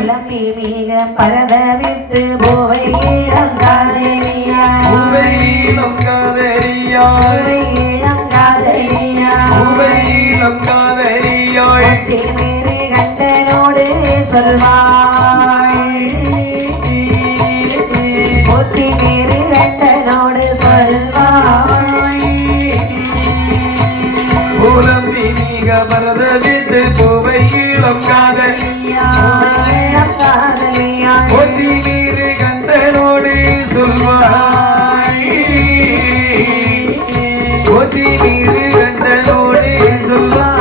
புலம்பி மீக பரதவித்து பூவை இளங்காதரியா பூவை இளங்காதரியா பூவை இளங்காதரியா பூவை இளங்காதரியா மேரி கண்டனோடு சொல்வாள் போற்றி மேரி கண்டனோடு சொல்வாள் புலம்பி மீக பரதவித்து பூவை இளங்காதரியா போற்றி நீரு கண்டனோடு சொல்வாய் போற்றி நீரு கண்டனோடு சொல்வாய்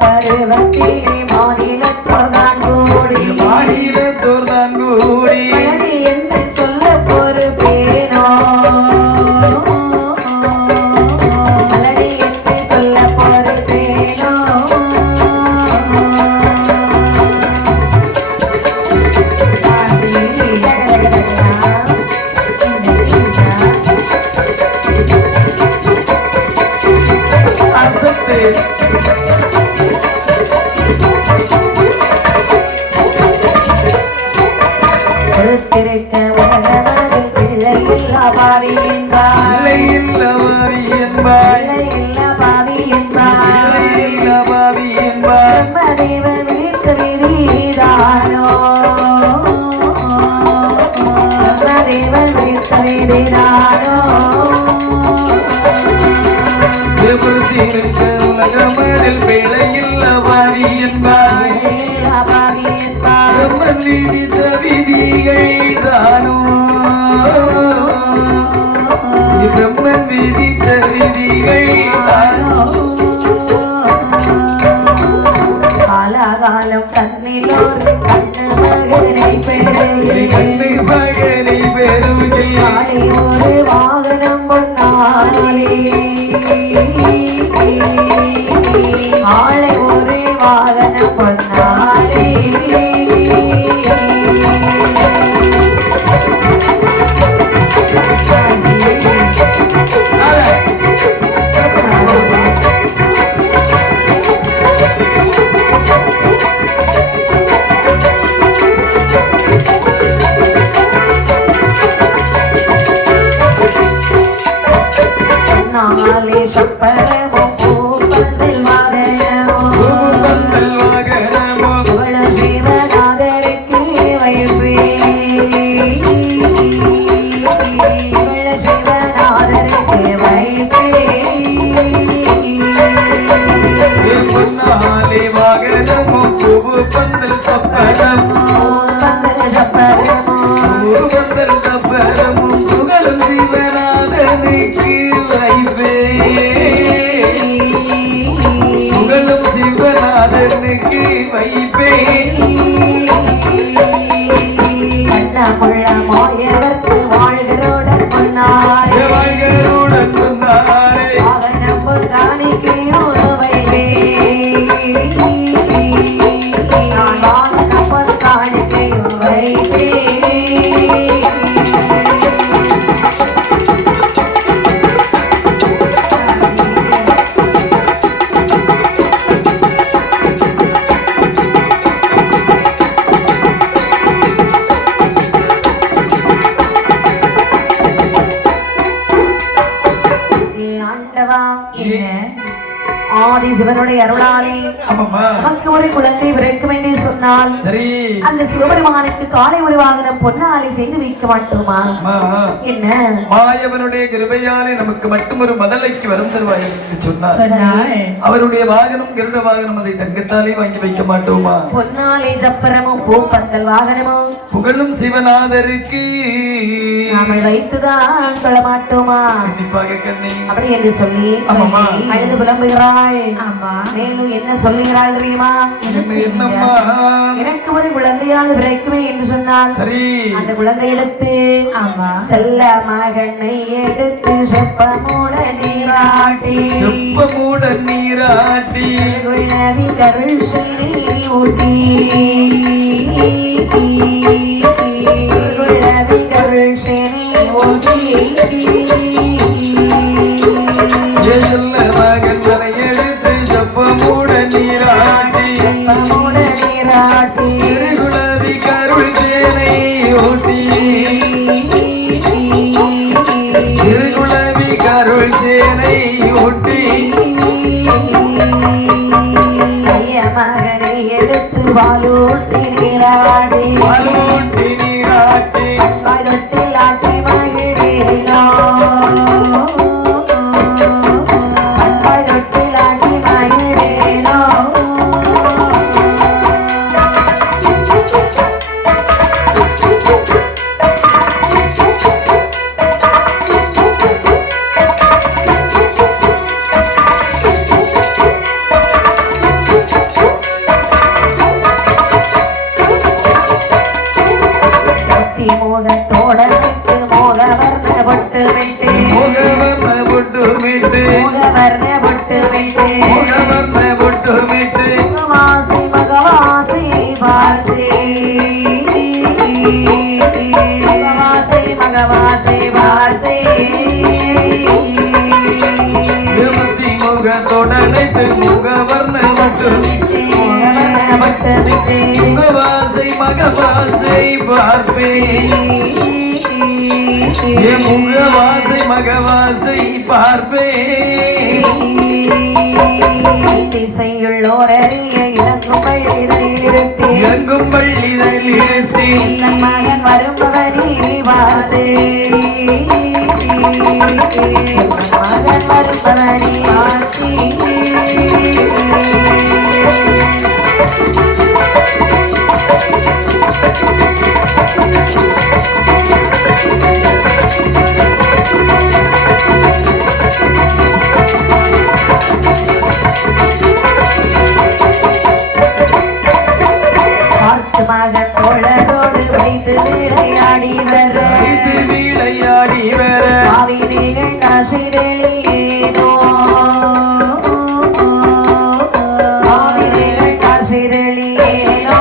பருவத்திலே மாநிலத்தோர்தான் கூடி மாநிலத்தோர்தான் கூடி என்று சொல்ல பொறுப்பேனோ பொறுத்திருக்க உலகமதில் பிள்ளை இல்லா பாவி என்பார் பிரம்மதேவன் விதித்த விதிதானோ பிரம்மதேவன் விதித்த விதிதானோ உலகமதில் பிள்ளை இல்ல பாவி என்பார் பிரம்மன் விதித்த விதிகள் தானோ பிரம்மன் விதித்த விதிகள் தானோ காலகாலம் கண்ணிலோர் கண்ணு மகனை பெருகில் ஆளை ஒரு வாகனம் பொன்னாலே ஆளை ஒரு வாகனம் பொன்னாலே நாளே சப்பரமோ பூப்பந்தில் வாகனமோ புகழ சிவநாதருக்கு வைப்பே புகழ சிவநாதருக்கு வைப்பே பொன்னாலே வாகனமோ பூப்பந்தல் சப்பரமோ பூப்பந்தல் சப்பரமோ புகழும் சிவநாதனுக்கு புகழும் சிவநாதனுக்கு வைப்பே கண்ணமுள்ள மாயவர்க்கு வாழ்கிறோடன் பொன்னாரே வாழ்கிறோடன் பொன்னாரே வாகனம் ஒரு காணிக்கையோடு வைவே வாகனம் ஒரு காணிக்கையோடு வைவே ஆதி சிவனுடைய அருளாலே நமக்கு ஒரு குழந்தை பிறக்கும் என்று சொன்னால் சரி அந்த சிவபெருமானுக்கு காலை ஒரு வாகனம் பொன்னாலை செய்து வைக்க மாட்டோமா? என்ன மாயவனுடைய கிருபையாலே நமக்கு மட்டும் ஒரு மதலைக்கு வரும் தருவாய் என்று சொன்னார். அவருடைய வாகனம் கருட வாகனம், அதை தங்கத்தாலே வாங்கி வைக்க மாட்டோமா? பொன்னாலை சப்பரமும் பூப்பந்தல் வாகனமும் புகழும் சிவநாதருக்கு நாம வைத்துதான் கொள்ள மாட்டோமா? கண்டிப்பாக கண்ணி அப்படி என்று சொல்லி அழுது புலம்புகிறாள். மேலும் என்ன சொல்லுகிறாள் தெரியுமா? எனக்கு ஒரு குழந்தையால் பிறக்குமே என்று சொன்னால் சரி அந்த குழந்தை எடுத்து செல்ல மகனை எடுத்து செப்பமூட நீராட்டி குழவி கருள் செடி ஊட்டி குழவி கருள் செடி ஊட்டி மகன் எடுத்து செப்பமூட நீராட்டி பாலூட்டி நீராடி தொட்டில் ஆட்டி மகிழேனோ தொட்டில் ஆட்டி மகிழேனோ மகவாசை வார்த்தை முகத்தோடனைத்து முகவர்ண முகவாசை மகவாசை பார்ப்பே முகவாசை மகவாசை பார்ப்பே திசையுள்ளோரறிய இறங்கும் பள்ளிதனில் இருத்தி மகன் வரும்பவனி வார்த்தை மகன் வரும்பவனி வார்த்தை மகன் தோழரோடு வைத்து விளையாடி வர ஆவினீகள் காசி தெளியேனோ ஆவினீகள் காசி தெளியேனோ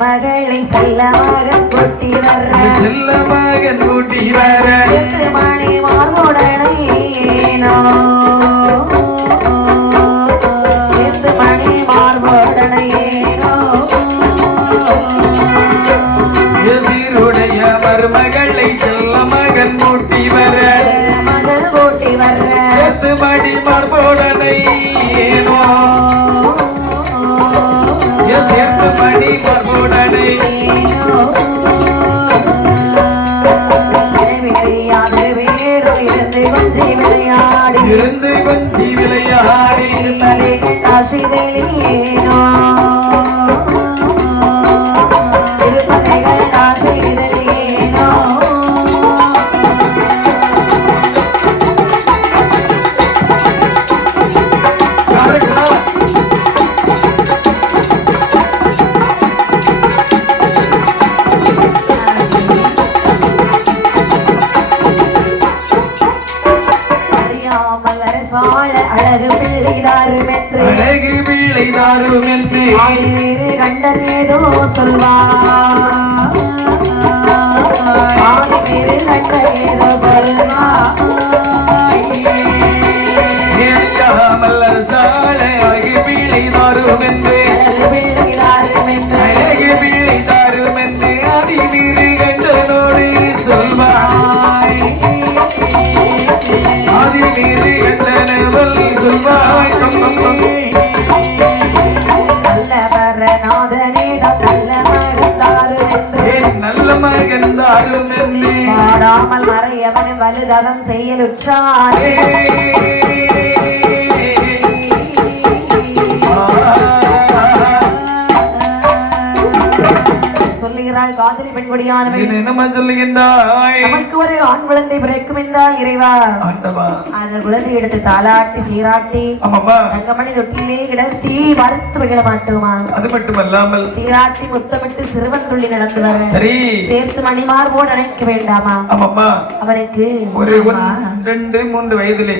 மகளை செல்லமகன் கூட்டி வர மணி மார்போடனேனோ மணி மார்போடனேனோ சீருடைய மருமகளை செல்லமகன் கூட்டி வர மகன் கூட்டி வர மணி மார்போடனேனோ சேர்த்து மணி மார்போடனே இருந்து கொஞ்சி விளையாடி காசி தெளியேனோ திருப்பதிகள் காசி தெளியேனோ அழகு பிள்ளைதாரும் என்று கண்டன் ஏதோ சொல்வார் கண்டன் ஏதோ சொல்வார் மல்லர் சாலை அழகு பிள்ளைதாரும் என்று அழகு பிள்ளைதாரும் என்று அதிவீறு கண்டனோடு சொல்வாய் அதிவீறு கண்டனவள் சொல்வாய் நல்ல மகன் தாரும் என்று பாடாமல் மறையவன் வலுதவம் செயலுற்றாரே சொல்லுகிறாள் காதலி பெண்படியானவன் என்னமா சொல்லுகின்றாய் நமக்கு ஒரு ஆண் குழந்தை பிறக்கும் என்றால் இறைவா ஆண்டவா அந்த குழந்தை எடுத்து தாலாட்டி சீராட்டி தங்கமணி தொட்டிலே கிடத்தி வறுத்து விட மாட்டோமா அது மட்டுமல்லாமல் சீராட்டி முத்தமிட்டு சிறுவன் துள்ளி நடந்து வர சரி சேர்த்து மணிமார் போல் நினைக்க வேண்டாமா ஆமாம்மா அவனுக்கு ஒரு 2-3 வயதிலே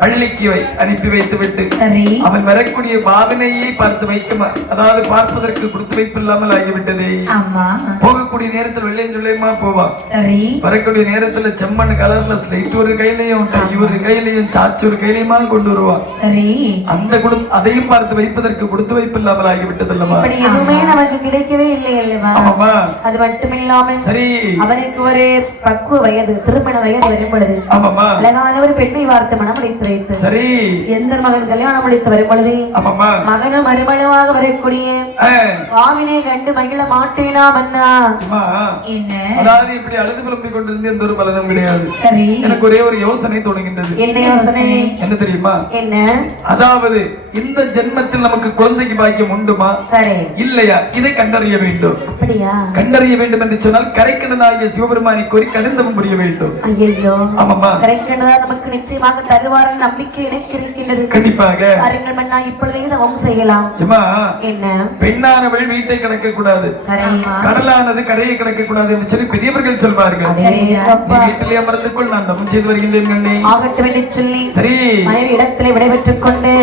பள்ளிக்கு அனுப்பி வைத்து விட்டு சரி அவன் வரக்கூடிய பாவனையை பார்த்து வைக்குமா, அதாவது பார்ப்பதற்கு கொடுத்து வைப்பு இல்லாமல் ஆகிவிட்டது. ஆமா போகக்கூடிய நேரத்தில் வெள்ளையும் சொல்லியமா போவா, சரி வரக்கூடிய நேரத்துல செம்மண் கலர்ல ஸ்லைட் ஒரு கையிலையும் ஒரு கையிலையும் சாச்சு ஒரு கையிலையுமா கொண்டு வருவா. சரி அந்த அதையும் பார்த்து வைப்பதற்கு கொடுத்து வைப்பு இல்லாமல் ஆகிவிட்டது அல்லவா. எதுவுமே நமக்கு கிடைக்கவே இல்லை அல்லவா. ஆமாமா. அது மட்டுமில்லாமல் சரி அவனுக்கு ஒரு பக்குவ வயது திருமண வயது வரும் பொழுது ஆமாமா அழகான ஒரு பெண்ணை வார்த்தை மனம் அளித்து வைத்து சரி எந்த மகன் கல்யாணம் முடித்து வரும் பொழுது ஆமாமா மகனும் மருமளவாக வரக்கூடிய பாவினை கண்டு மகிழ மாட்டேனா மன்னா. என்ன அதாவது இப்படி அழுது புலம்பிக் கொண்டிருந்து எந்த ஒரு பலனும் கிடையாது. சரி எனக்கு ஒரே ஒரு யோசனை தோணுகின்றது. என்ன யோசனை? என்ன தெரியுமா? என்ன? அதாவது இந்த ஜென்மத்தில் நமக்கு குழந்தைக்கு பாக்கியம் உண்டுமா சரி இல்லையா இதை கண்டறிய வேண்டும். அப்படியா? கண்டறிய வேண்டும் என்று சொன்னால் கரைக்கடனாகிய சிவபெருமானை கோரி கடிந்தம் புரிய வேண்டும். ஐயோ ஆமாமா கரைக்கடனா நமக்கு நிச்சயமாக தருவார் நம்பிக்கை எனக்கு இருக்கின்றது. கண்டிப்பாக அறிஞர் மன்னா இப்பொழுதே தவம் செய்யலாம். என்ன பெண்ணானவள் வீட்டை கடக்க கூடாது, கடலானது கரையை கடக்க கூடாது என்று சொல்லி பெரியவர்கள் சொல்வார்கள். வீட்டிலே அமர்ந்து கொள், நான் தவம் செய்து வருகின்றேன் ஆகட்டும் என்று சொல்லி சரி மனைவி இடத்திலே விடைபெற்றுக் கொண்டு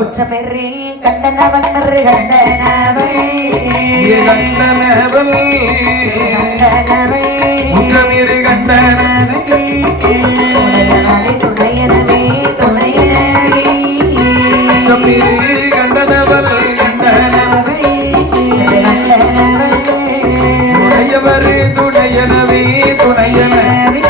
குற்றமெறி கண்டனவன் கண்டனவள் குற்றமீறி கண்டனவே துணையனவே துணையனவே கண்டனவள் துணையவரே துணையனவே துணையனவே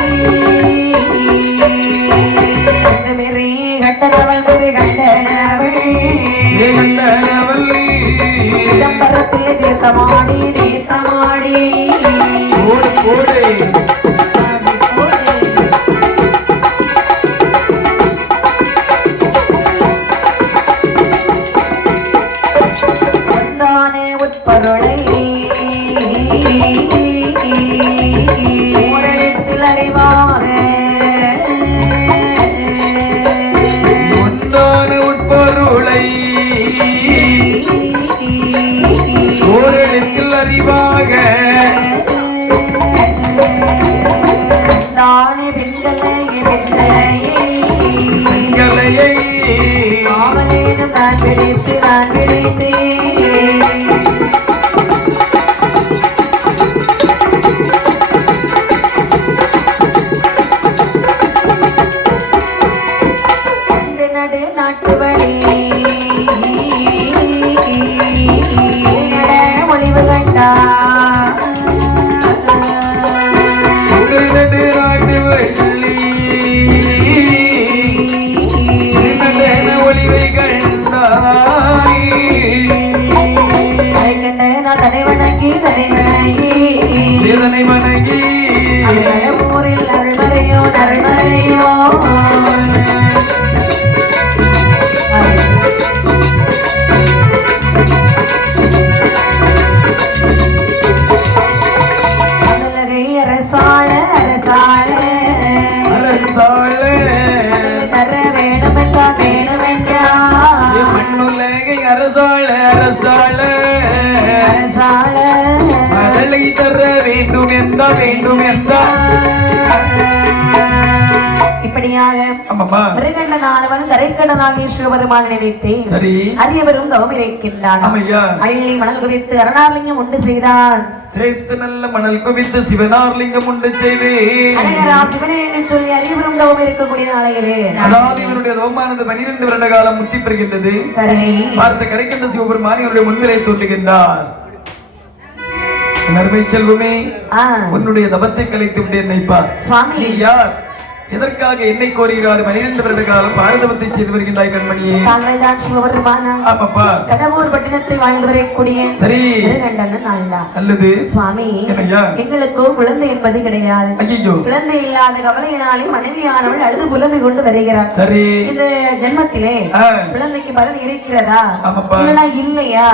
சிதம்பரத்தில் தீர்த்தமாடி தீர்த்தமாடி வந்தானே உட்பொருளை ஓரிடத்தில் அறிவாக உட்பொருளை ஓரிடத்தில் அறிவாக தானே பெண்களையே பெண்களையை காவலேனும் நான் பிடித்தேன் நடு நாட்டு வழி ஒளிவு கண்டா ஒளிவை கண்டாய் தலை வணங்கி தலை வணங்கி ஊரில் அருள்மறையோ அருள்மறையோ அரசாள அரசாள அரசாள தர வேணுமென்றா வேணுமென்றா மண்ணுலகை அரசாள அரசாள அரசாள மழலை தர வேண்டும் என்றா இப்படியாக மிருகண்டனானவன் கரைக்கடனாகிய சிவபெருமான் நினைத்தேன். சரி அரியவரும் தவம் இருக்கின்றான். அள்ளி மணல் குவித்து அருணாலிங்கம் உண்டு செய்தான். சேர்த்து நல்ல மணல் குவித்து சிவனார்லிங்கம் உண்டு செய்து சிவனே என்று சொல்லி அரியவரும் தவம் இருக்கக்கூடிய நாளையிலே அதாவது இவருடைய தவமானது 12 வருட காலம் முத்தி பெறுகின்றது. சரி பார்த்த கரைக்கண்ட சிவபெருமான் இவருடைய முன்னிலை தோன்றுகின்றார். நர்மை செல்வமே உன்னுடைய தவத்தை கலைத்து விட்டு என்னை பார். சுவாமி யார் எதற்காக என்னை கோருகிறார்? 12 வருட காலம் பாரதவத்தை செய்து வருகின்றாய் கண்மணியே. தாங்கள் தான் சிவபெருமானா? ஆமாப்பா. கடவுர் பட்டணத்தை வாழ்ந்து வரக்கூடிய சரி அல்லது சுவாமி எங்களுக்கு குழந்தை என்பது கிடையாது. ஐயோ குழந்தை இல்லாத கவலையினாலே மனைவியானவள் அழுது புலம்பி கொண்டு வருகிறார். சரி இந்த ஜென்மத்திலே குழந்தைக்கு பலன் இருக்கிறதா இல்லையா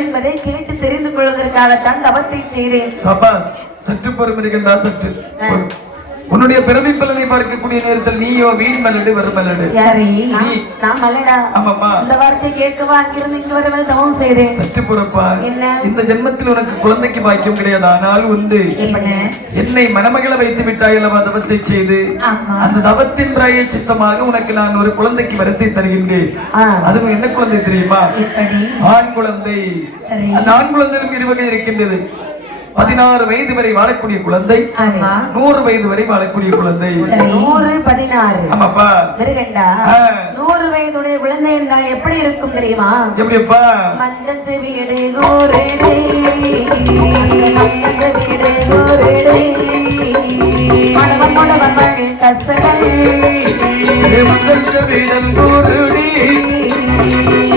என்பதை கேட்டு தெரிந்து கொள்வதற்காகத்தான் தவத்தை செய்தேன். சபாஸ். சற்று பொறுமிருக்கின்றா சற்று உன்னுடைய பிறவி பலனை பார்க்கக்கூடிய நேரத்தில் நீயோ வீண் மலடு வரும் மலடு. சரி, நான் மலடா. ஆமாம்மா. இந்த வார்த்தை கேட்கவா அங்கிருந்து இங்க வருவது தவம் செய்தேன். சற்று பொறுப்பா. இந்த ஜென்மத்தில் உனக்கு குழந்தைக்கு பாக்கியம் கிடையாது. ஆனால் உண்டு. என்னை மணமகளை வைத்து விட்டாய் அல்லவா தவத்தை செய்து, அந்த தவத்தின் பிராயச்சித்தமாக உனக்கு நான் ஒரு குழந்தைக்கு வரத்தை தருகின்றேன். அதுவும் என்ன குழந்தை தெரியுமா? ஆண் குழந்தை. அந்த ஆண் குழந்தைக்கு இருவகை இருக்கின்றது. 16 வயது வரை வாழக்கூடிய குழந்தை, 100 வயது வரை வாழக்கூடிய குழந்தை. 100, 16. ஆமாப்பா. மிருகண்டா 100 வயதுடைய குழந்தை என்றால் எப்படி இருக்கும் தெரியுமா? எப்படிப்பா? மந்தன் செவியடே கோரேடே, மந்தன் செவியடே கோரேடே, மடமடமகள் கசடே, மந்தன் செவியடல் கோரேடே,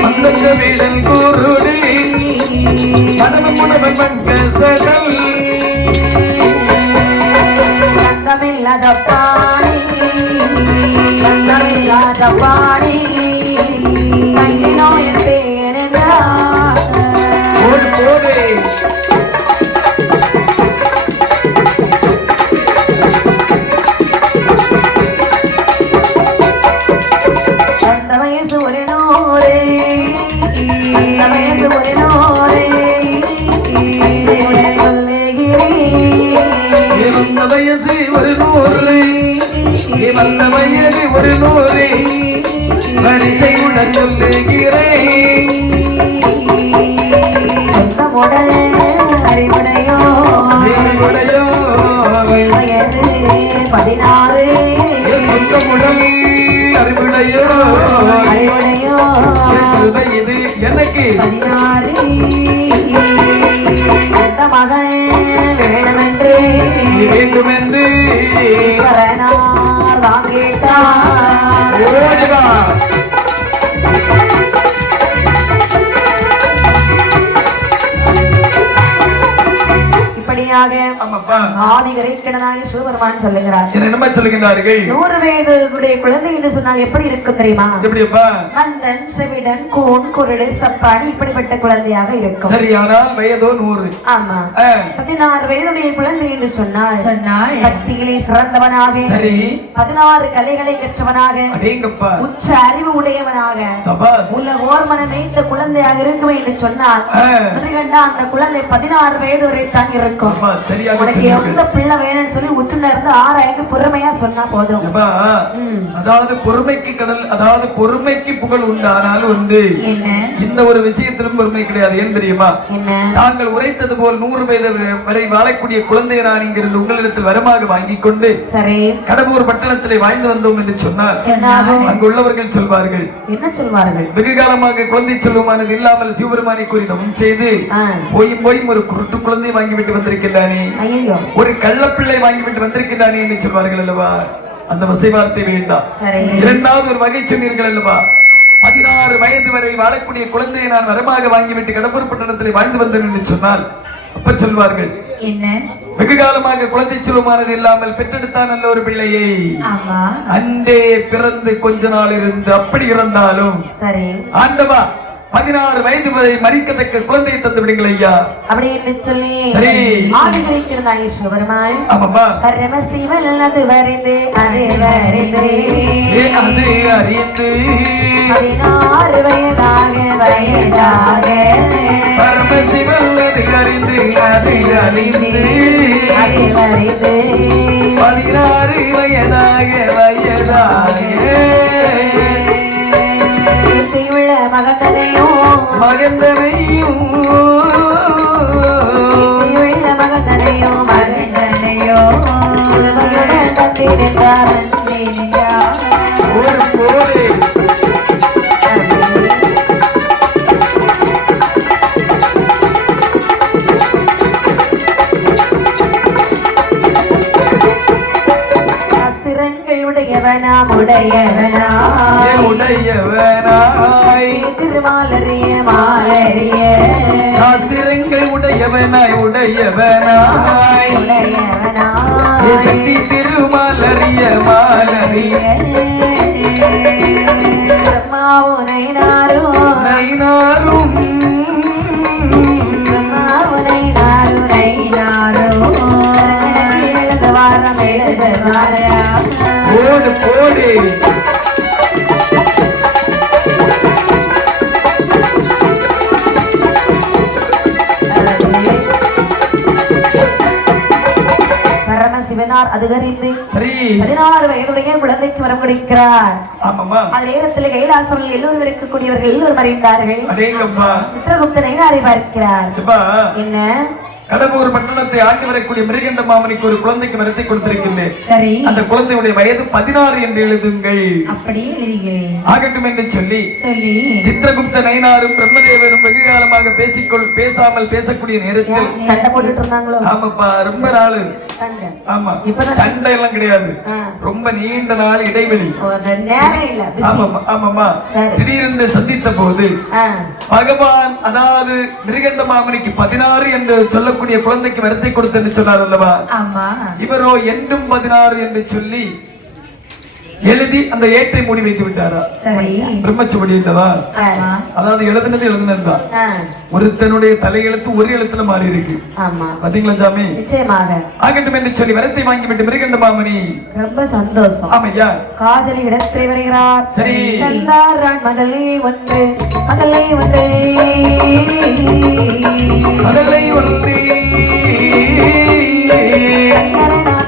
மந்தன் செவியடல் கோரேடே, மடமடமகள் கசடல், கந்தமில்லா ஜப்பானி, கந்தமில்லா ஜப்பானி, சங்கிலோ என் பேரென்றா ஓடு போதே. அந்த வயசு ஒரு நூறு, அந்த வயசு ஒரு நூறு, வந்த வயசு ஒரு 100, வந்த வயது ஒரு 100, வரிசை உடன் சொல்லுகிறேன். சொந்த உடல் அறிவுடையோ, அறிவுடையோ, வயது 16, சொந்த உடல் அறிவுடையோ, அறிவுடையோ, சொல்வ இது எனக்கு 16. அந்த மகள் வேண்டுமென்று வேண்டுமென்று ஈஸ்வரனார் வாங்கிட்டார். ஓடுவா. இப்படியாக ஆதிகரைக்கடனாக சிவபெருமான் சொல்லுகிறார். என்னமா சொல்லுகிறார்கள்? 100 வயதுடைய குழந்தை என்று சொன்னால் எப்படி இருக்கும் தெரியுமா? எப்படிப்பா? மந்தன், செவிடன், கூன், குருடு, சப்பானி இப்படிப்பட்ட குழந்தையாக இருக்கும். சரி, ஆனால் வயதோ 100. ஆமா. 16 வயதுடைய குழந்தை என்று சொன்னால் பக்தியிலே சிறந்தவனாக, சரி 16 கலைகளை கற்றவனாக, அதேங்கப்பா உச்ச அறிவு உடையவனாக, சபாஸ் உலகோர்மனமே இந்த குழந்தையாக இருக்கும் என்று சொன்னால் அந்த குழந்தை 16 வயது வரை தான் இருக்கும். உனக்கு எந்த பிள்ளை வேணும்னு சொல்லி உற்றுல இருந்து ஆராய்ந்து பொறுமையா சொன்னா போதும். அதாவது பொறுமைக்கு கடல், அதாவது பொறுமைக்கு புகழ் உண்டு. ஆனால் உண்டு இந்த ஒரு விஷயத்திலும் பொறுமை கிடையாது. ஏன் தெரியுமா? தாங்கள் உரைத்தது போல் 100 வயது வரை வாழக்கூடிய குழந்தையை நான் இங்கிருந்து உங்களிடத்தில் வரமாக வாங்கிக் கொண்டு சரி கடம்பூர் பட்டணத்திலே வாழ்ந்து வந்தோம் என்று சொன்னார். அங்கு உள்ளவர்கள் சொல்வார்கள். என்ன சொல்வார்கள்? வெகு காலமாக குழந்தை செல்வமானது இல்லாமல் சிவபெருமானை குறிதவும் செய்து போயும் ஒரு குருட்டு குழந்தை வாங்கிவிட்டு வந்திருக்கின்றானே, ஒரு கள்ளப்பிள்ளை வாங்கிவிட்டு வந்திருக்கின்றானே என்று சொல்வார்கள் அல்லவா? அந்த வசை வார்த்தை வேண்டாம். இரண்டாவது ஒரு வகை சொன்னீர்கள் அல்லவா? 16 வயது வரை வாழக்கூடிய குழந்தையை நான் வரமாக வாங்கிவிட்டு கடம்பூர் பட்டணத்தில் வாழ்ந்து வந்தேன் என்று சொன்னால் அப்ப சொல்வார்கள், என்ன வெகு காலமாக குழந்தை செல்வமானது இல்லாமல் பெற்றெடுத்தான் நல்ல ஒரு பிள்ளையை அண்டே பிறந்து கொஞ்ச நாள் இருந்து அப்படி இருந்தாலும் சரி ஆண்டவா 16 வயது வரை மறிக்கத்தக்க குழந்தையை தந்து விடுங்கள் ஐயா அப்படி என்று சொல்லி ஆதிகரிக்கிறாய் சிவபெருமான். ஆமாம்மா. பரமசிவன் அது வரைந்து அது வரைந்து அது அறிந்து 16 வயதாக பரமசிவன் அது அறிந்து அது அறிந்து அது வரைந்து 16 வயதாக மகந்தனையும் தந்திருந்தார். உடையவனாய் திருமாலறிய மாலறிய சாஸ்திரங்கள் உடையவனாய் உடையவனாய் சக்தி திருமாலறிய மாலறிய நைனாரும் நைனாரும் எழுத வாரம் எழுத வாரம் சிவபெருமான் அதுகறிந்து சரி 16 வயதுடைய குழந்தைக்கு வரம் கொடுக்கிறார். ஆமாமா அந்த நேரத்தில் கைலாசத்தில் எல்லோரும் இருக்கக்கூடியவர்கள் எல்லோரும் அறிந்தார்கள். அடேங்கப்பா சித்திரகுப்த நயினாரை பார்க்கிறார். என்ன கடம்பூர் பட்டணத்தை ஆண்டு வரக்கூடிய மிருகண்ட மாமனிக்கு ஒரு குழந்தைக்கு வரத்தை கொடுத்திருக்கின்றேன். சரி அந்த குழந்தையுடைய வயது 16 என்று எழுதுங்கள். அப்படியே எழுதுகிறேன். ஆகட்டும் என்று சொல்லி சித்திரகுப்த நயினாரும் பிரம்மதேவரும் வெகு காலமாக பேசாமல் பேசக்கூடிய நேரத்தில் சண்டை போட்டுட்டு இருந்தாங்களோ? ஆமாப்பா ரொம்ப நாள். ஆமா சண்டை எல்லாம் கிடையாது, ரொம்ப நீண்ட நாள் இடைவெளி. ஆமாமா திடீரென்று சந்தித்த போது பகவான் அதாவது மிருகண்ட மாமனிக்கு 16 என்று சொல்ல குழந்தைக்கு வரத்தை கொடுத்து சொன்னார் அல்லவா? இவரோ என்றும் 16 என்று சொல்லி எழுதி அந்த ஏற்றை மூடி வைத்து விட்டாரா? பிரம்மச்சுவடி அல்லவா? அதாவது எழுதுனதுதான் ஒருத்தனுடைய தலையெழுத்து ஒரு எழுத்துல மாறி இருக்கு. பாத்தீங்களா சாமி? ஆகட்டும் என்று சொல்லி வரத்தை வாங்கிவிட்டு மிருகண்ட மாமணி ரொம்ப சந்தோஷம். ஆமையா காதலி இடத்தை வருகிறார். சரி மதலை ஒன்று மதலை ஒன்று மதலை ஒன்று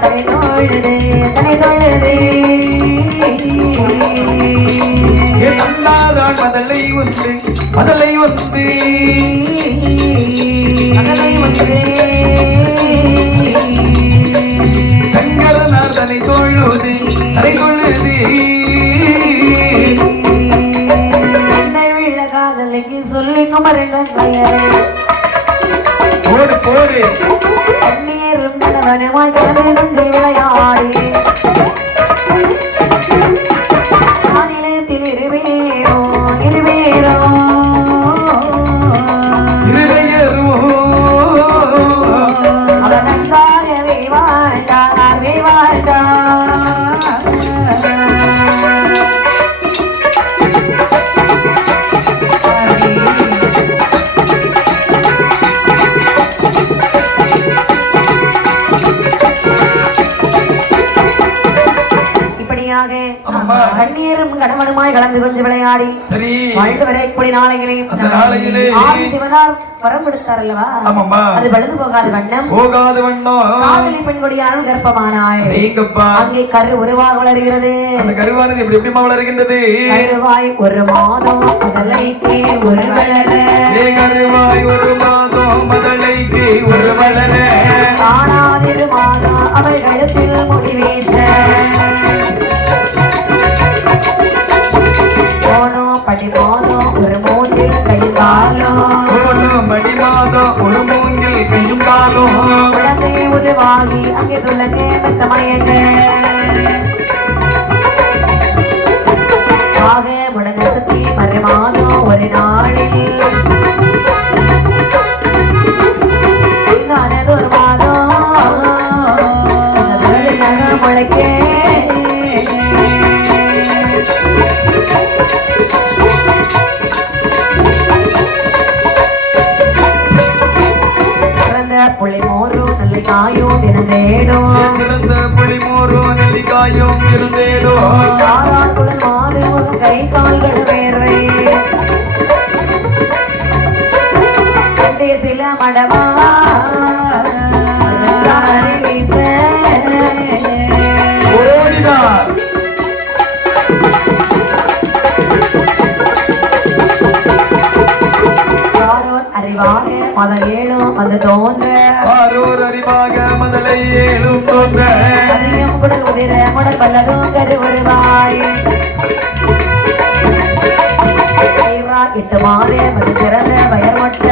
தலை தொழுது தலை தொழுது மதலை ஒன்று மதலை ஒன்று மதலை ஒன்று சங்கரனார் தலை தொழுது தலை தொழுது உள்ள காதலிக்கு சொல்லி குமரன் போடு போடு அந்நியரும் கணவனுமாய் கலந்தும் விளையாடி மாநிலத்தில் இருவேரோ இருவேரோ அவன் நன்றாகவே வாழ்ந்தார் வாழ்ந்தார். கண்ணீரும் கணவனுமாய் கலந்து கொஞ்சம் விளையாடி வாழ்ந்து வரக்கூடிய நாளையிலே ஆதி சிவனார் வரம் கொடுத்தார் அல்லவா? அது வலது போகாத வண்ணம் காதலி பெண்கொடியால் கர்ப்பமானாள். அங்கே கரு உருவாக வளர்கிறது. அந்த கருவானது எப்படி எப்படிமா வளர்கின்றது? கருவாய் ஒரு மாதம் முதலைக்கு ஒரு வளர கருவாய் ஒரு மாதம் முதலைக்கு ஒரு வளர காணாதிரு மாதம் அவள் கழுத்தில் முடி வீச படி மாதம் ஒரு மூன்றில் கையும் காலும் படி மாதம் ஒரு மூன்றில் கையும் காலும் குழந்தை உருவாகி அங்கே துளங்க மெத்த மயங்க ஆக முடங்கசத்தி மறு மாதம் ஒரு நாளில் ஒரு மாதம் முளைக்க புளிமோரும் நெல்லிக்காயும் தினந்தேடும் சிறந்த புளிமோரும் நெல்லிக்காயும் இருந்தேடும் காராக்குடன் மாதும் கை கால்கள் வேர்வை சில மடவா வீச அறிவாக மதல் ஏழும் அது தோன்ற அறிவாக மதலை ஏழும் தோன்ற அதிகம் குடல் உதிர முடல் பல்லதும் கரு வருவாய் 8 மாதம் அது சிறந்த வயர்மட்ட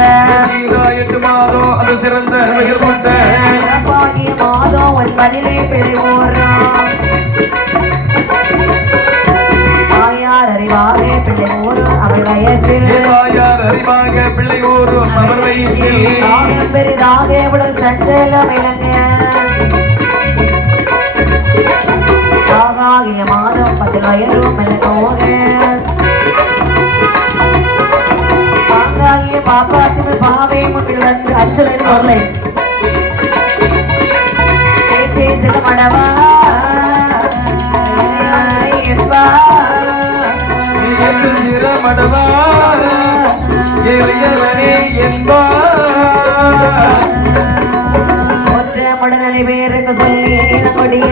8 மாதம் அது சிறந்த வயர்மட்ட சிறப்பாகிய மாதம் உன் பதிலே பிழை ஓரம் தாயார் அறிவாக பிள்ளை ஓரும் அவள் வயற்றில் தாயார் அறிவாக பிள்ளை ஓரும் அவர் வயிற்றில் தாயம் பெரிதாக உடல் சஞ்சலம் இளங்க ஆகிய மாதம் 10 வயதும் மெல்லோக ஆகிய பாப்பாத்தின் பாவை முன்னில் வந்து அஞ்சலில் வரலை சில மடவா என்பா மடவா ஒற்ற மடனனை பேருக்கு சொல்லி கொடிய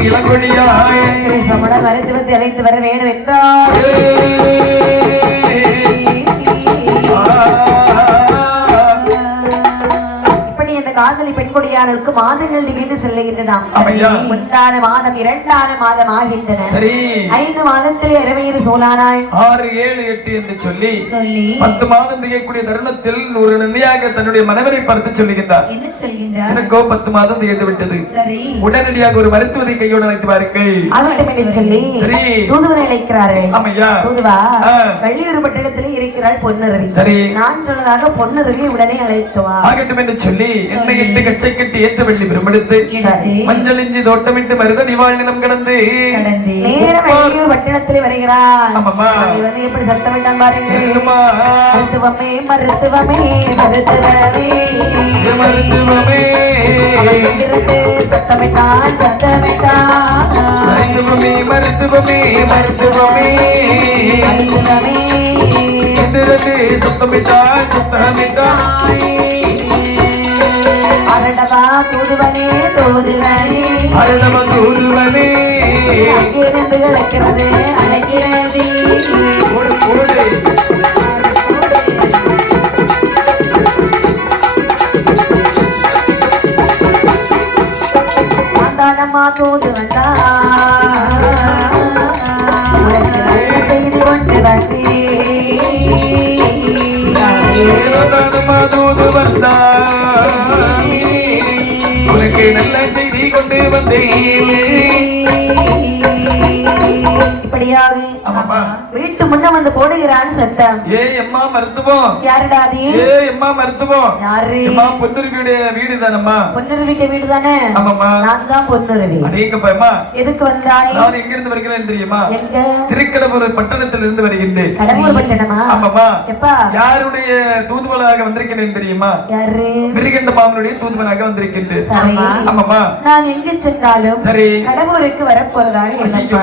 வளரும் இளங்கொடியாய் சமண மறைத்து வந்து அழைத்து வர வேண்டும் என்றார். காதலி பெண்கொடியாளருக்கு மாதங்கள் திகைத்து செல்லுகின்றதாம். ஒன்றான மாதம், இரண்டான மாதம் ஆகின்றன. 5 மாதத்தில் இரவையர் சோழானாள். 6, 7, 8 என்று சொல்லி 10 மாதம் திகைக்கூடிய தருணத்தில் ஒரு நன்றியாக தன்னுடைய மனைவரை பார்த்து சொல்லுகின்றார். என்ன சொல்கின்றார்? எனக்கோ 10 மாதம் திகைத்து விட்டது. உடனடியாக ஒரு மருத்துவத்தை கையோடு அழைத்து வாருங்கள் அவரிடம் சொல்லி தூதுவரை அழைக்கிறார்கள். ஆமையா தூதுவா, வள்ளியூர் பட்டணத்தில் இருக்கிறாள் பொன்னருவி. நான் சொன்னதாக பொன்னருவி உடனே அழைத்து வா ஆகட்டும் என்று சொல்லி எண்ணெயிட்டு கச்சை கட்டி ஏற்ற வெள்ளி பிரம்பெடுத்து மஞ்சள் இஞ்சி தோட்டமிட்டு மருத நிவாழ் நிலம் கடந்து நேரம் வள்ளியூர் பட்டணத்தில் வருகிறார். வந்து எப்படி சத்தமிட்டான் பாருங்கள். மருத்துவமே மருத்துவமே மருத்துவமே மருத்துவமே சத்தமிட்டான் சத்தமிட்டான் மருத்துவமே மருத்துவமே மருத்துவமே மருத்துவமே சத்தமிட்டான் சத்தமிட்டான் அரடவா தூதுவனே தூதுவனே அரடவா தூதுவனே அங்கிருந்து அழைக்கிறது அழைக்கிறது தானம்மா தூதுவந்தா செய்து கொண்டு வந்தா உனக்கு நல்ல செய்தி கொண்டு வந்தேன். இப்படியாக வீட்டு முன்ன வந்து போடுகிறான் சத்தம். அம்மா மருத்துவம் யாருடாதி? அம்மா மருத்துவம் யாரு? அம்மா பொன்னுருவியுடைய வீடு தானம்மா. பொன்னுருவிக்கு வீடு தானே? ஆமாம்மா, நான் தான் பொன்னுருவி. அடேங்கப்பா, எதுக்கு வந்தாய்? நான் எங்க இருந்து வருகிறேன் தெரியுமா? எங்க? திருக்கடம்பூர் பட்டணத்தில் இருந்து வருகின்றேன். கடம்பூர் பட்டணமா? ஆமாம்மா. எப்பா? யாருடைய தூதுவனாக வந்திருக்கிறேன் தெரியுமா? யாரு? மிருகண்ட மாமனுடைய தூதுவனாக வந்திருக்கின்றேன். ஆமாம்மா. நான் எங்கு சென்றாலும் சரி கடம்பூருக்கு வரப்போறதாக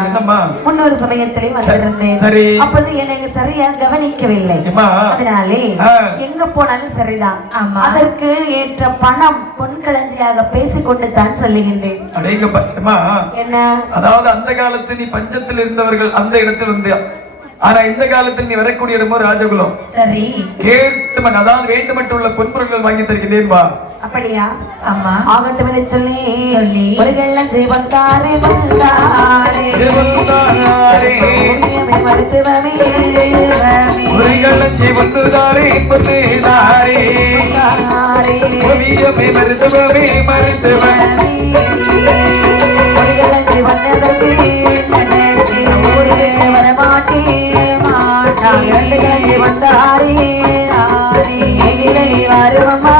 என்னம்மா முன்னொரு சமயத்திலே வந்திருந்தேன். சரி, அப்போது என்னை சரியா கவனிக்கவில்லை. அதனாலே எங்க போனாலும் சரிதான், அதற்கு ஏற்ற பணம் பொன்களஞ்சியாக பேசிக்கொண்டு தான் சொல்லுகின்றேன். என்ன? அதாவது அந்த காலத்து நீ பஞ்சத்தில் இருந்தவர்கள் அந்த இடத்தில் வந்து, ஆனா இந்த காலத்தில் நீ வரக்கூடிய இடமோ ராஜகுலம். சரி, கேட்டு அதாவது வேண்டுமட்டுள்ள பொன்பொருட்கள் வாங்கி தருகிறேன் வா. அப்படியா? ஆமா, ஆகட்டும் என்று சொல்லி ஒரு கள்ளஞ்சி வந்தாரே வந்தாரே மருத்துவமே ஒரு கள்ளஞ்சி வந்துதாரே பொன்னேதாரே மருத்துவமே மருத்துவமே ஒரு கள்ளஞ்சி வந்ததற்கு வரமாட்டே மாட்டாய் வந்தாரே வருவம்மா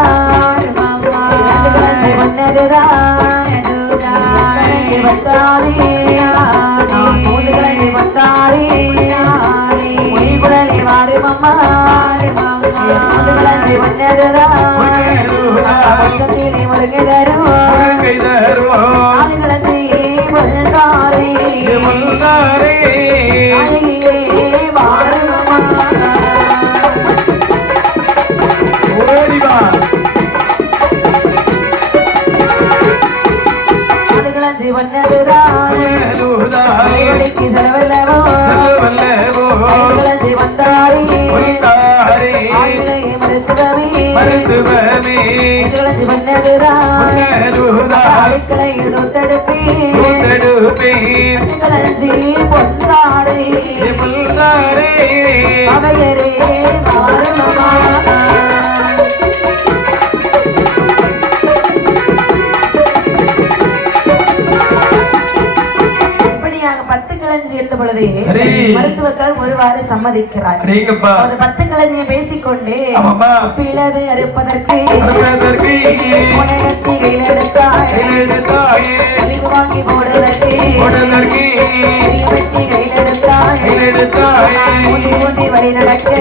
மருத்துவத்தால் ஒருவாறு சம்மதிக்கிறார். 10 கலஞ்சியை பேசிக்கொண்டே பிளது அறுப்பதற்கு வாங்கி போடுவதற்கு வழி நடக்க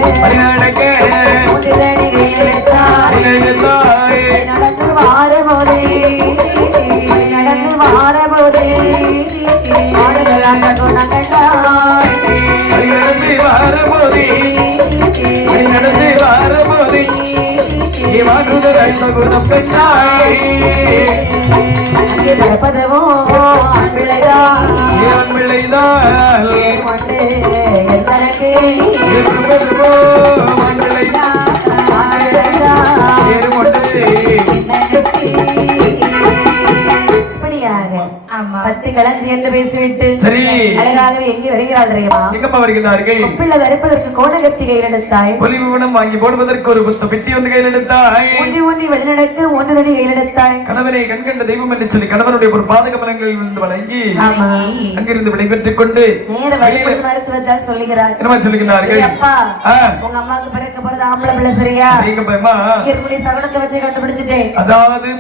நடந்து வாரபோதே பதவோ பிள்ளையா ஏன் விளைந்தால் மண்டு எந்தனக்கு பத்து களஞ்சி என்று பேசிவிட்டு சரி அழகாகவே எங்கே வருகிறாள் தெரியுமா? எங்கம்மா வருகிறார்கள்? உப்பில் தரிப்பதற்கு கோணகத்தி கையில் எடுத்தாய், பொலிவுணம் வாங்கி போடுவதற்கு ஒரு புத்த பெட்டி ஒன்று கையில் எடுத்தாய், ஒன்றி ஒன்றி வெளிநடக்கு ஒன்று தடி கையில் எடுத்தாய், கணவனை கண்கண்ட தெய்வம் என்று சொல்லி கணவனுடைய ஒரு பாதக மரங்களில் விழுந்து வணங்கி அங்கிருந்து விடைபெற்றுக் கொண்டு நேர வழிபடி மருத்துவத்தால் சொல்லுகிறார். என்னமா சொல்லுகிறார்கள்? அப்பா உங்க அம்மாவுக்கு பிறக்க போறது ஆம்பளை பிள்ளை சரியா? நீங்க பயமா இருக்கக்கூடிய சகனத்தை வச்சு கண்டுபிடிச்சிட்டேன். அதாவது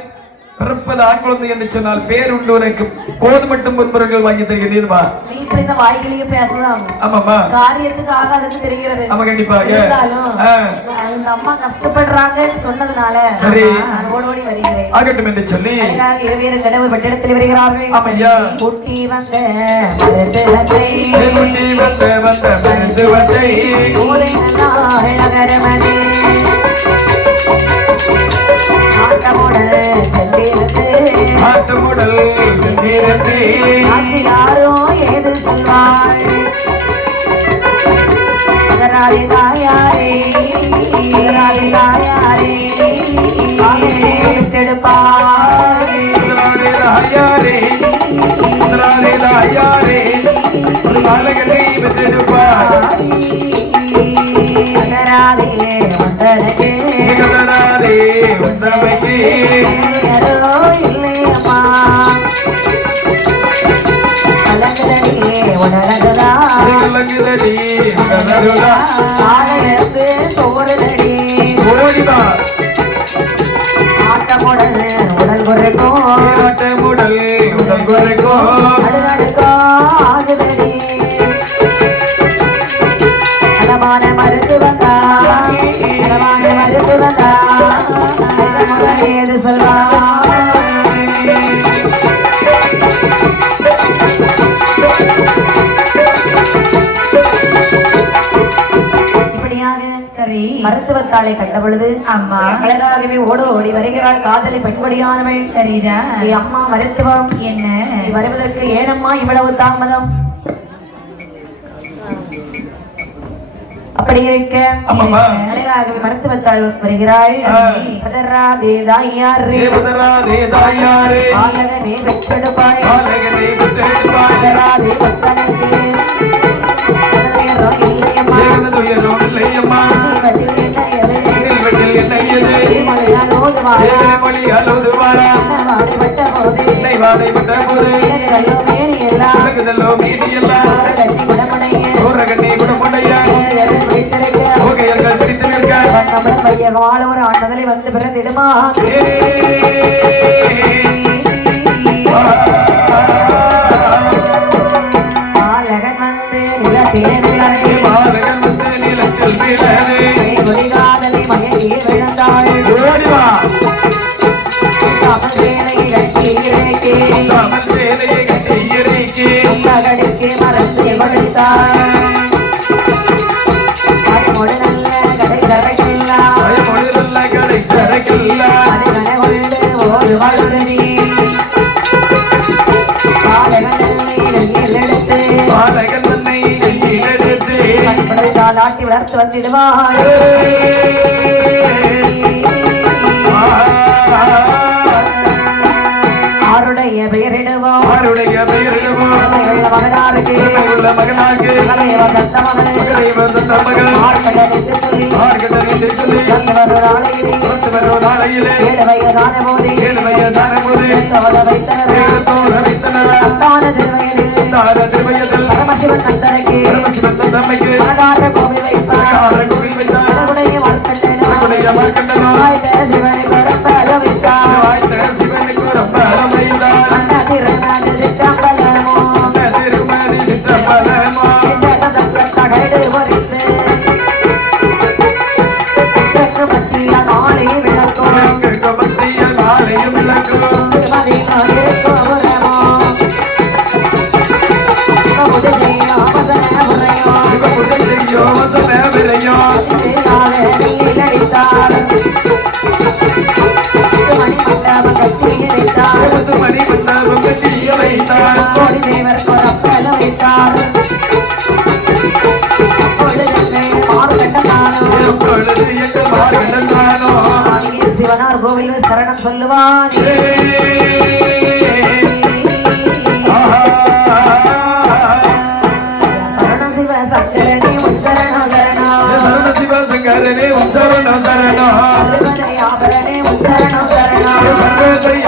பிறப்பது ஆண் குழந்தை என்று சொன்னால் பேர் உண்டு உனக்கு போது மட்டும் முன்பொருட்கள் வாங்கி தருகிறீர்வா. நீ இப்படி இந்த வாய்களையும் பேசலாம். ஆமாமா காரியத்துக்கு ஆகாதுன்னு தெரிகிறது. ஆமா கண்டிப்பாக. இந்த அம்மா கஷ்டப்படுறாங்கன்னு சொன்னதுனால சரி நான் ஓடோடி வருகிறேன். ஆகட்டும் என்று சொல்லி இருவேறு கடவுள் பட்டிடத்தில் வருகிறார்கள். ஆமையா குட்டி வந்த மருத்துவத்தை குட்டி வந்த மருத்துவத்தை நகரமணி ஆட்டமுடல் சென்றிருந்தே யாரோ ஏது சொல்வாள் தாயாரே தாயாரே விட்டெடுப்பாரே தாயாரே தாயாரே ஒரு பாலகனை விட்டெடுப்பார் வந்தனகே வந்தவைக்கே இல்லையம்மா கலங்குதடி உணரகுதா ஆலயத்து சோறுதடி ஓடிவா ஆட்டமுடல் உடல் குறைக்கும் ஆட்டமுடல் உடல் குறைக்கும் அடுகடுக்கோ ஆகுதடி அளவான மருத்துவந்தா அளவான மருத்துவந்தா ஏது சொல்வா மருத்துவத்தாளை கண்ட பொழுது அம்மா அழகாகவே ஓடி வருகிறாள். காதலி பெண்படியானவள். சரிதான் அம்மா மருத்துவம் என்ன வருவதற்கு ஏனம்மா இவ்வளவு தாமதம்? அப்படி இருக்க அழகாகவே மருத்துவத்தாள் வருகிறாள். பெற்றெடுப்பாய் ஒரு ஆண்டதலை வந்து பிறந்திடுமா பாலகன் வந்து நிலத்திலே மயங்கி விழுந்தாள். மகனுக்கு மறந்து கொடுத்தாள். ஆட்டி வளர்த்து வந்திடுவாள். ஆருடைய பெயரிடுவோம் மகனாக பரமசிவன் தந்தனைக்கு கோவில் வைத்தார். சிவனை மணி மண்டபம் கட்டி வைத்தார். கோடி தேவர் வைத்தார் சிவனார் கோவில் சரணம் சொல்லுவான் சரண சிவ சங்கரனே உன் சரணம் சரணம் சரண சிவ சங்கரனே உன் சரணம் சரணம் ஆபரணே உன் சரணம் சரணம்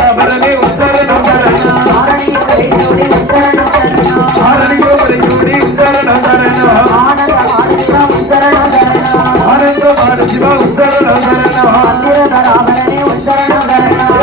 ஆபரணே உன் சரணம் சரணம் ஆரணியோ பரிசூடி உன் சரணம் சரணம் ஆரணியோ பரிசூடி உன் சரணம் சரணம் ஆனந்த மாருதிவா உன் சரணம் சரணம் ஆனந்த மாருதிவா உன் சரணம் சரணம் ஆபரணே உன் சரணம் சரணம்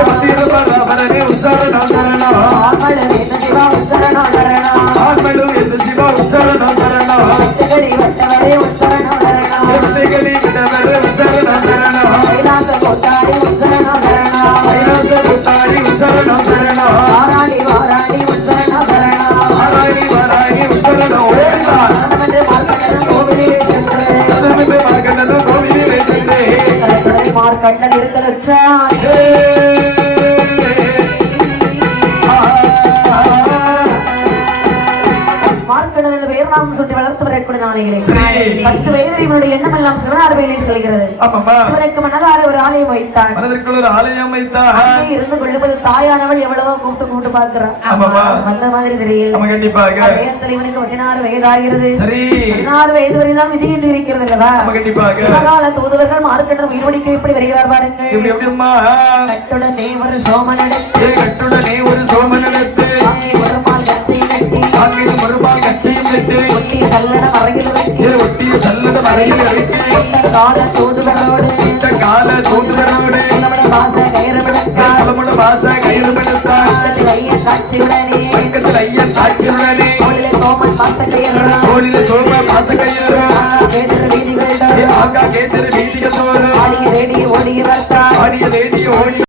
ஆபரணே உன் சரணம் சரணம் ஆமள வேத சிவா உன் சரணம் சரணம் ஆன்மளு என்று சிவா உன் சரணம் சரணம் வெட்டுகடி வட்டவரே உன் சரணம் சரணம் வெட்டுகடி விடவரே உன் சரணம் சரணம் கைலாச கோட்டாரி உன் சரணம் சரணம் கைலாச குத்தாரி உன் சரணம் சரணம் வாராடி வாராடி உன் சரணம் சரணம் வாராயி வாராயி உன் சரணம் ஓய்ந்தார் சரணமென்று மார்க்கண்டனும் கோவிலிலே சென்று சரணமென்று மார்க்கண்டனும் கோவிலிலே சென்று கலைத்துறை மார்க்கண்டன் இருக்கலுற்றான் மார்க்கண்டன் என்று பெயர் நாமம் சுட்டி வளர்த்து வரக்கூடிய நாளைகளே சரி. 10 வயதில் இவனுடைய எண்ணம் எல்லாம் சிவனார் வேலை செல்கிறது ஆமாம்மா சிவனுக்கு மனதார ஒரு ஆலயம் வைத்தான் மனதிற்குள் ஒரு ஆலயம் வைத்தார் அங்கே இருந்து கொள்ளும்போது தாயானவள் எவ்வளவோ கூப்பிட்டு பார்க்கிறான் ஆமாம்மா. வந்த மாதிரி தெரியல நம்ம கண்டிப்பாக நேரத்தில் இவனுக்கு 16 வயதாகிறது சரி 16 வயது வரைதான் விதி என்று இருக்கிறது அல்லவா நம்ம கண்டிப்பாக இவகால தூதுவர்கள் மார்க்கண்டன் உயிர்வடிக்க எப்படி வருகிறார் பாருங்கள் எப்படி எப்படிம்மா கட்டுடனே ஒரு சோமனடத்து ஏ கட்டுடனே ஒரு சோமனெடுத்து அங்கே ஒரு மால் கச்சை கட்டி அங்கே மறுபால் கச்சையும் கட்டு ஒட்டி சல்லட மறையில் வைத்து ஏ ஒட்டிய சல்லட மறையில் வைத்து கொண்ட கால தூதுவரோடு இந்த கால தோன்றுவரோடு நம்முடைய வாச கயிறு விடுத்தார் சலமுட வாச கயிறு படுத்தார் பக்கத்தில் ஐயன் காட்சியுடனே பக்கத்தில் ஐயன் சாட்சியுடனே கோயிலே சோமன் வாச கயிறு கோலில சோம வாச கயிறு கேதிர வீதிகள் ஆகா கேத்திரு வீதிகள் தோறும் ஆடிய தேடி ஓடிய வர்த்தார் ஆடிய தேடிய ஓடி